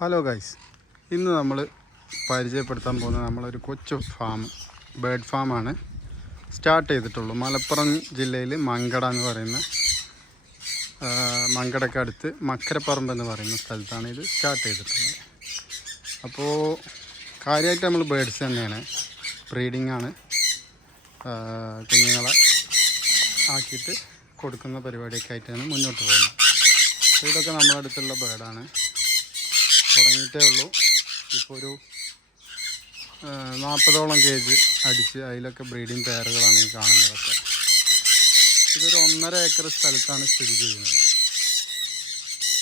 Hello guys ഇന്ന് നമ്മൾ പരിചയപ്പെടുത്താൻ പോകുന്നത് നമ്മളൊരു കൊച്ചു ഫാം ബേർഡ് ഫാമാണ് സ്റ്റാർട്ട് ചെയ്തിട്ടുള്ളൂ. മലപ്പുറം ജില്ലയിൽ മങ്കട എന്ന് പറയുന്ന മങ്കടക്കടുത്ത് മക്കരപ്പറമ്പ് എന്ന് പറയുന്ന സ്ഥലത്താണ് ഇത് സ്റ്റാർട്ട് ചെയ്തിട്ടുള്ളത്. അപ്പോൾ കാര്യമായിട്ട് നമ്മൾ ബേഡ്സ് തന്നെയാണ്. ബ്രീഡിംഗ് ആണ്. കുഞ്ഞുങ്ങളെ ആക്കിയിട്ട് കൊടുക്കുന്ന പരിപാടിയൊക്കെ ആയിട്ടാണ് മുന്നോട്ട് പോകുന്നത്. ഇതൊക്കെ നമ്മുടെ അടുത്തുള്ള ബേഡാണ് തുടങ്ങിയിട്ടേ ഉള്ളൂ. ഇപ്പോൾ ഒരു നാൽപ്പതോളം കെ ജി അടിച്ച് അതിലൊക്കെ ബ്രീഡിംഗ് പെയറുകളാണ് ഈ കാണുന്നതൊക്കെ. ഇതൊരു ഒന്നര ഏക്കർ സ്ഥലത്താണ് സ്ഥിതി ചെയ്യുന്നത്.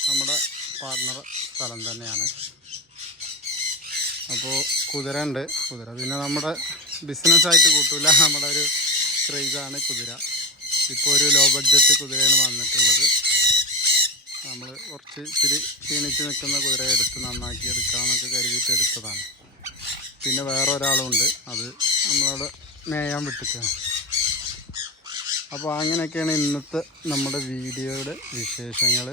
നമ്മുടെ പാർട്ണർ സ്ഥലം തന്നെയാണ്. അപ്പോൾ കുതിര ഉണ്ട്. കുതിര പിന്നെ നമ്മുടെ ബിസിനസ്സായിട്ട് കൂട്ടില്ല നമ്മുടെ ഒരു ക്രൈസാണ് കുതിര. ഇപ്പോൾ ഒരു ലോ ബഡ്ജറ്റ് കുതിരയാണ് വന്നിട്ടുള്ളത്. നമ്മൾ കുറച്ച് ഇച്ചിരി ക്ഷീണിച്ച് നിൽക്കുന്ന കുതിരയെ എടുത്ത് നന്നാക്കി എടുക്കാമെന്നൊക്കെ കരുതിയിട്ട് എടുത്തതാണ്. പിന്നെ വേറെ ഒരാളുണ്ട് അത് നമ്മളവിടെ മേയാൻ വിട്ടിട്ടാണ്. അപ്പോൾ അങ്ങനെയൊക്കെയാണ് ഇന്നത്തെ നമ്മുടെ വീഡിയോയുടെ വിശേഷങ്ങൾ.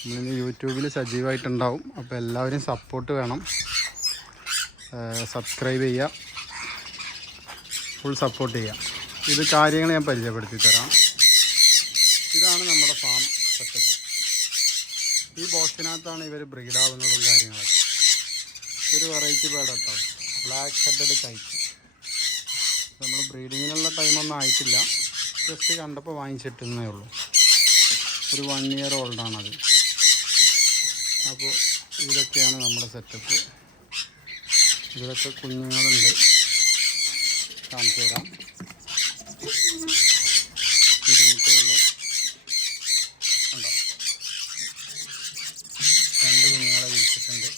നമ്മളിന്ന് യൂട്യൂബിൽ സജീവമായിട്ടുണ്ടാവും. അപ്പോൾ എല്ലാവരും സപ്പോർട്ട് വേണം. സബ്സ്ക്രൈബ് ചെയ്യുക. ഫുൾ സപ്പോർട്ട് ചെയ്യുക. ഇത് കാര്യങ്ങൾ ഞാൻ പരിചയപ്പെടുത്തി തരാം ഇതാണ് നമ്മുടെ ഫാം സെറ്റപ്പ് ഈ ബോക്സിനകത്താണ് ഇവർ ബ്രീഡാവുന്നതും കാര്യങ്ങളൊക്കെ. ഒരു വെറൈറ്റി ബേർഡാട്ടോ ബ്ലാക്ക് ഹെഡഡ് കൈറ്റ് നമ്മൾ ബ്രീഡിങ്ങിനുള്ള ടൈമൊന്നും ആയിട്ടില്ല. ജസ്റ്റ് കണ്ടപ്പോൾ വാങ്ങിച്ചിട്ടുന്നേ ഉള്ളൂ. ഒരു വൺ ഇയർ ഓൾഡാണത് അപ്പോൾ ഇതൊക്കെയാണ് നമ്മുടെ സെറ്റപ്പ് ഇതിലൊക്കെ കുഞ്ഞുങ്ങളുണ്ട്. കാണിച്ചു തരാം ഇരുന്നിട്ടേ ഉള്ളൂ ഉണ്ടോ രണ്ട് കുഞ്ഞുങ്ങളെ വിരിച്ചിട്ടുണ്ട്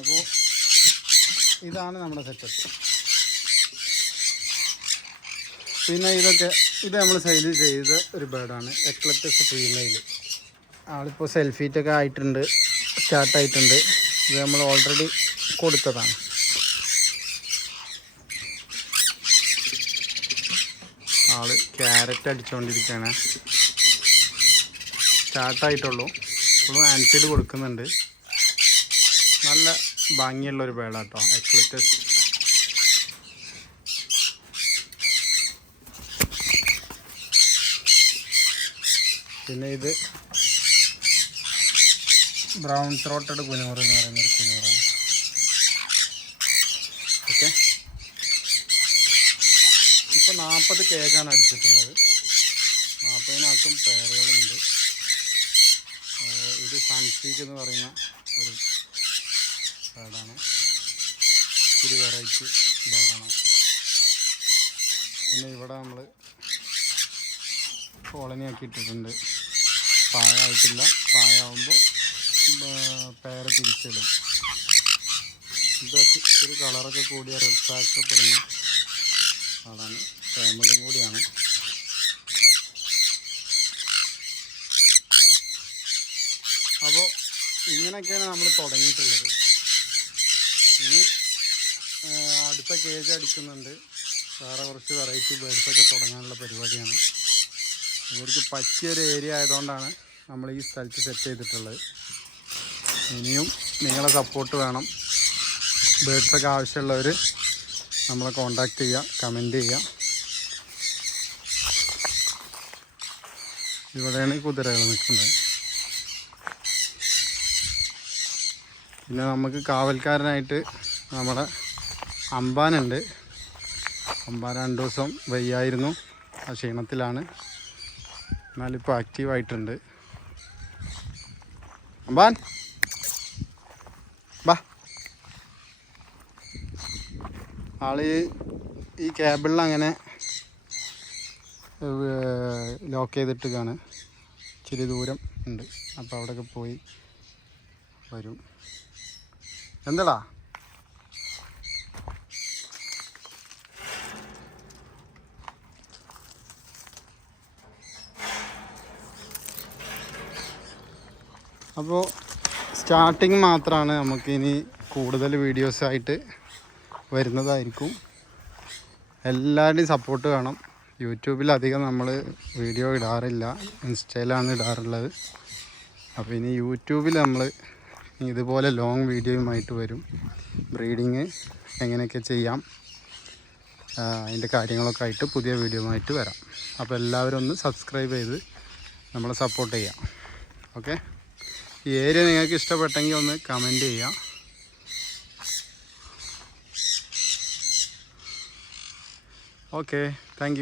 അപ്പോൾ ഇതാണ് നമ്മുടെ സെറ്റപ്പ് പിന്നെ ഇതൊക്കെ ഇത് നമ്മൾ സെയിൽ ചെയ്ത ഒരു ബേഡാണ് എക്ലറ്റസ് ഫീമെയിൽ ആളിപ്പോൾ സെൽഫീറ്റൊക്കെ ആയിട്ടുണ്ട് സ്റ്റാർട്ടായിട്ടുണ്ട് ഇത് നമ്മൾ ഓൾറെഡി കൊടുത്തതാണ്. ആൾ ക്യാരറ്റ് അടിച്ചുകൊണ്ടിരിക്കുകയാണ് സ്റ്റാർട്ടായിട്ടുള്ളൂ ഇപ്പോഴും ആൻസൈഡ് കൊടുക്കുന്നുണ്ട്. നല്ല ഭംഗിയുള്ള ഒരു കേട്ടോ എക്ലറ്റസ് പിന്നെ ഇത് ബ്രൗൺ ത്രോട്ടഡ് കുനൂർ എന്ന് പറയുന്ന ഒരു കുനൂറാണ് ഓക്കെ ഇപ്പോൾ നാൽപ്പത് കേജാണ് അടിച്ചിട്ടുള്ളത്. നാൽപ്പതിനകത്തും പേറുകളുണ്ട് ആഹ് ഇത് സൺസീക്ക് എന്ന് പറയുന്ന ഒരു ബേഡാണ് ഒരു വെറൈറ്റി ബേഡാണ് പിന്നെ ഇവിടെ നമ്മൾ കോളനി ആക്കി ഇട്ടിട്ടുണ്ട് പ്രായമായിട്ടില്ല പ്രായമാകുമ്പോൾ പേരെ തിരിച്ചിടും. ഇതൊക്കെ ഒരു കളറൊക്കെ കൂടിയ റെഡ് ഫാക്ടർ പെടുന്ന ആളാണ് ഫാമിലിയും കൂടിയാണ്. അപ്പോൾ ഇങ്ങനെയൊക്കെയാണ് നമ്മൾ തുടങ്ങിയിട്ടുള്ളത് ഇനി ആ, അടുത്ത കേജ് അടിക്കുന്നുണ്ട്. വേറെ കുറച്ച് വെറൈറ്റി ബേഡ്സൊക്കെ തുടങ്ങാനുള്ള പരിപാടിയാണ്. ഇവർക്ക് പറ്റിയൊരു ഏരിയ ആയതുകൊണ്ടാണ് നമ്മൾ ഈ സ്ഥലത്ത് സെറ്റ് ചെയ്തിട്ടുള്ളത്. ഇനിയും നിങ്ങളെ സപ്പോർട്ട് വേണം. ബേഡ്സൊക്കെ ആവശ്യമുള്ളവർ നമ്മളെ കോണ്ടാക്ട് ചെയ്യുക കമന്റ് ചെയ്യുക. ഇവിടെയാണ് കുതിരകൾ നിൽക്കുന്നത്. പിന്നെ നമുക്ക് കാവൽക്കാരനായിട്ട് നമ്മുടെ അമ്പാനുണ്ട്. അമ്പാൻ രണ്ട് ദിവസം വയ്യായിരുന്നു. ആ ക്ഷീണത്തിലാണ്. എന്നാലിപ്പോൾ ആക്റ്റീവായിട്ടുണ്ട്. അമ്പാൻ. ബാ. ആൾ ഈ കേബിളിൽ അങ്ങനെ ലോക്ക് ചെയ്തിട്ടാണ് ഇച്ചിരി ദൂരം ഉണ്ട്. അപ്പോൾ അവിടെയൊക്കെ പോയി വരും. എന്താടാ? അപ്പോൾ സ്റ്റാർട്ടിങ് മാത്രമാണ് നമുക്കിനി കൂടുതൽ വീഡിയോസായിട്ട് വരുന്നതായിരിക്കും. എല്ലാവരുടെയും സപ്പോർട്ട് വേണം. യൂട്യൂബിൽ അധികം നമ്മൾ വീഡിയോ ഇടാറില്ല. ഇൻസ്റ്റയിലാണ് ഇടാറുള്ളത്. അപ്പോൾ ഇനി യൂട്യൂബിൽ നമ്മൾ ഇതുപോലെ ലോങ് വീഡിയോയുമായിട്ട് വരും. ബ്രീഡിങ് എങ്ങനെയൊക്കെ ചെയ്യാം അതിന്റെ കാര്യങ്ങളൊക്കെ ആയിട്ട് പുതിയ വീഡിയോയുമായിട്ട് വരാം. അപ്പോൾ എല്ലാവരും ഒന്ന് സബ്സ്ക്രൈബ് ചെയ്ത് നമ്മളെ സപ്പോർട്ട് ചെയ്യാം. ഓക്കെ ഈ ഏരിയ നിങ്ങൾക്ക് ഇഷ്ടപ്പെട്ടെങ്കിൽ ഒന്ന് കമന്റ് ചെയ്യാം. Okay thank